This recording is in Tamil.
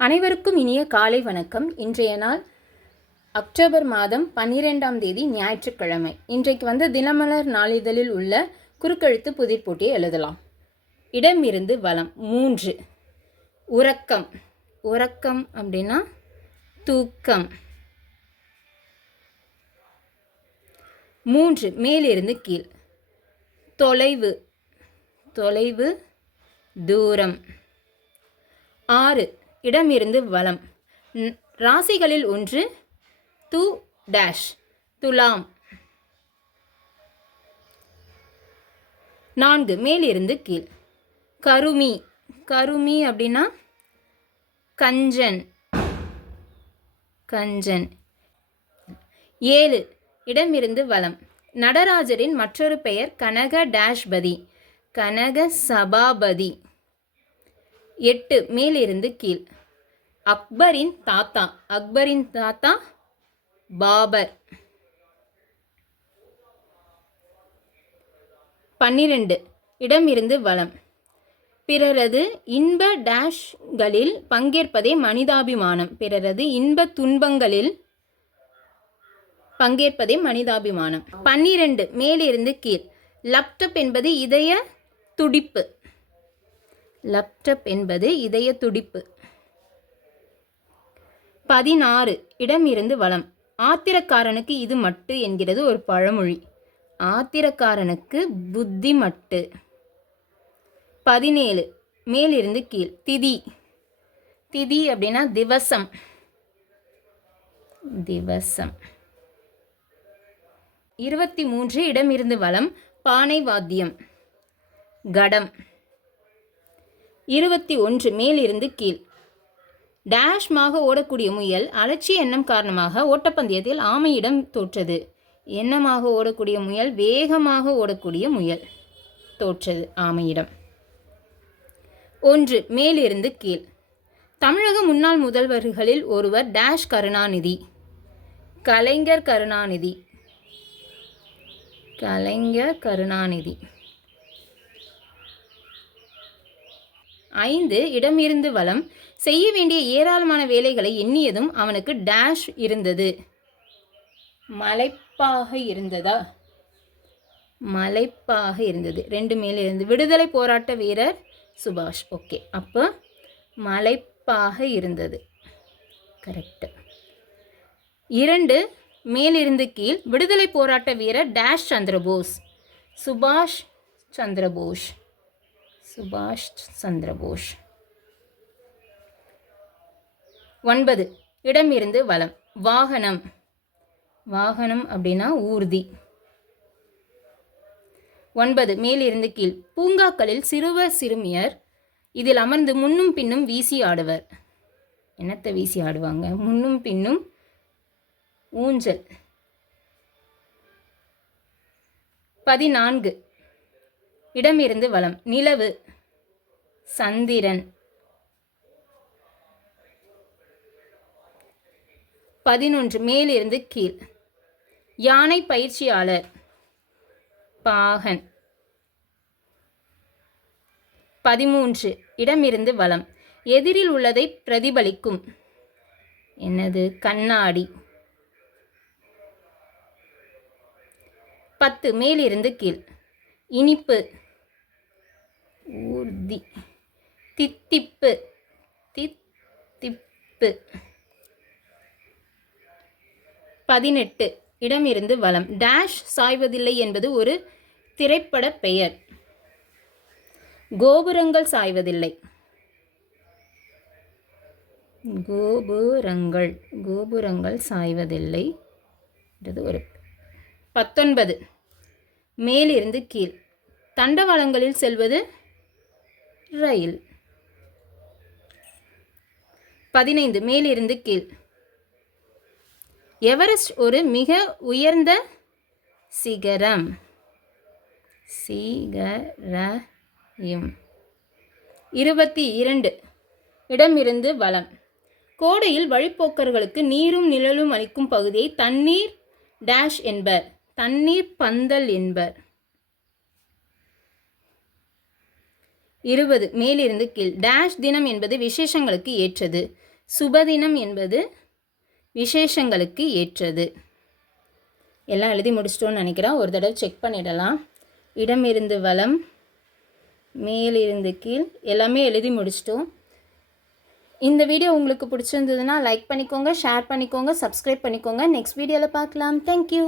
அனைவருக்கும் இனிய காலை வணக்கம். இன்றைய நாள் அக்டோபர் மாதம் 12ஆம் தேதி ஞாயிற்றுக்கிழமை. இன்றைக்கு தினமலர் நாளிதழில் உள்ள குறுக்கெழுத்து புதிர் போட்டியை எழுதலாம். இடமிருந்து வலம் 3. உறக்கம். உறக்கம் அப்படின்னா தூக்கம். 3. மேலிருந்து கீழ். தொலைவு. தொலைவு தூரம். 6. இடமிருந்து வலம். ராசிகளில் ஒன்று து டேஷ் துலாம். 4. மேலிருந்து கீழ். கருமி. கருமி அப்படின்னா கஞ்சன். கஞ்சன். 7. இடமிருந்து வலம். நடராஜரின் மற்றொரு பெயர் கனக டேஷ்பதி. கனக சபாபதி. 8. மேலிருந்து கீழ். அக்பரின் தாத்தா. அக்பரின் தாத்தா பாபர். 12. இடமிருந்து வலம். பிறரது இன்ப டேஷ்களில் பங்கேற்பதே மனிதாபிமானம். பிறரது இன்ப துன்பங்களில் பங்கேற்பதே மனிதாபிமானம். 12. மேலிருந்து கீழ். லேப்டாப் என்பது இதய துடிப்பு. லேப்டாப் என்பது இதய துடிப்பு. 16. இடமிருந்து வலம். ஆத்திரக்காரனுக்கு இது மட்டு என்கிறது ஒரு பழமொழி. ஆத்திரக்காரனுக்கு புத்தி மட்டு. 17. மேலிருந்து கீழ். திதி. திதி அப்படின்னா திவசம். திவசம். 23. இடமிருந்து வலம். பானை வாத்தியம். கடம். 21. மேலிருந்து கீழ். டேஷ்மாக ஓடக்கூடிய முயல் அலட்சிய எண்ணம் காரணமாக ஓட்டப்பந்தயத்தில் ஆமையிடம் தோற்றது. எண்ணமாக ஓடக்கூடிய முயல் வேகமாக ஓடக்கூடிய முயல் தோற்றது ஆமையிடம். 1. மேலிருந்து கீழ். தமிழக முன்னாள் முதல்வர்களில் ஒருவர் டேஷ் கருணாநிதி. கலைஞர் கருணாநிதி. கலைஞர் கருணாநிதி. 5. இடமிருந்து வலம். செய்ய வேண்டிய ஏராளமான வேலைகளை எண்ணியதும் அவனுக்கு டேஷ் இருந்தது. மலைப்பாக இருந்ததா? மலைப்பாக இருந்தது. 2 மேலிருந்து. விடுதலை போராட்ட வீரர் சுபாஷ். ஓகே, அப்போ மலைப்பாக இருந்தது. கரெக்ட். 2. மேலிருந்து கீழ். விடுதலை போராட்ட வீரர் டேஷ் சந்திரபோஸ். சுபாஷ் சந்திரபோஸ். சுபாஷ் சந்திரபோஸ். 9. இடமிருந்து வலம். வாகனம். வாகனம் அப்படின்னா ஊர்தி. 9. மேலிருந்து கீழ். பூங்காக்களில் சிறுவர் சிறுமியர் இதில் அமர்ந்து முன்னும் பின்னும் வீசி ஆடுவர். என்னத்தை வீசி ஆடுவாங்க? முன்னும் பின்னும் ஊஞ்சல். 14. இடமிருந்து வலம். நிலவு. சந்திரன். 11. மேலிருந்து கீழ். யானை பயிற்சியாளர். பாகன். 13. இடமிருந்து வலம். எதிரில் உள்ளதை பிரதிபலிக்கும். என்னது? கண்ணாடி. 10. மேலிருந்து கீழ். இனிப்பு. ஊர்தி. தித்திப்பு. தித்திப்பு. 18. இடமிருந்து வலம். டேஷ் சாய்வதில்லை என்பது ஒரு திரைப்பட பெயர். கோபுரங்கள் சாய்வதில்லை. கோபுரங்கள். கோபுரங்கள் சாய்வதில்லை ஒரு. 19. மேலிருந்து கீழ். தண்டவாளங்களில் செல்வது ரயில். 15. மேலிருந்து கீழ். எவரெஸ்ட் ஒரு மிக உயர்ந்த சிகரம். சிகரம். 22. இடமிருந்து வலம். கோடையில் வழிப்போக்கர்களுக்கு நீரும் நிழலும் அளிக்கும் பகுதியை தண்ணீர் டேஷ் என்பர். தண்ணீர் பந்தல் என்பர். 20. மேலிருந்து கீழ். டேஷ் தினம் என்பது விசேஷங்களுக்கு ஏற்றது. சுபதினம் என்பது விசேஷங்களுக்கு ஏற்றது. எல்லாம் எழுதி முடிச்சிட்டோன்னு நினைக்கிறேன். ஒரு தடவை செக் பண்ணிடலாம். இடமிருந்து வலம், மேலிருந்து கீழ், எல்லாமே எழுதி முடிச்சிட்டோம். இந்த வீடியோ உங்களுக்கு பிடிச்சிருந்ததுன்னா லைக் பண்ணிக்கோங்க, ஷேர் பண்ணிக்கோங்க, சப்ஸ்கிரைப் பண்ணிக்கோங்க. நெக்ஸ்ட் வீடியோவில் பார்க்கலாம். தேங்க்யூ.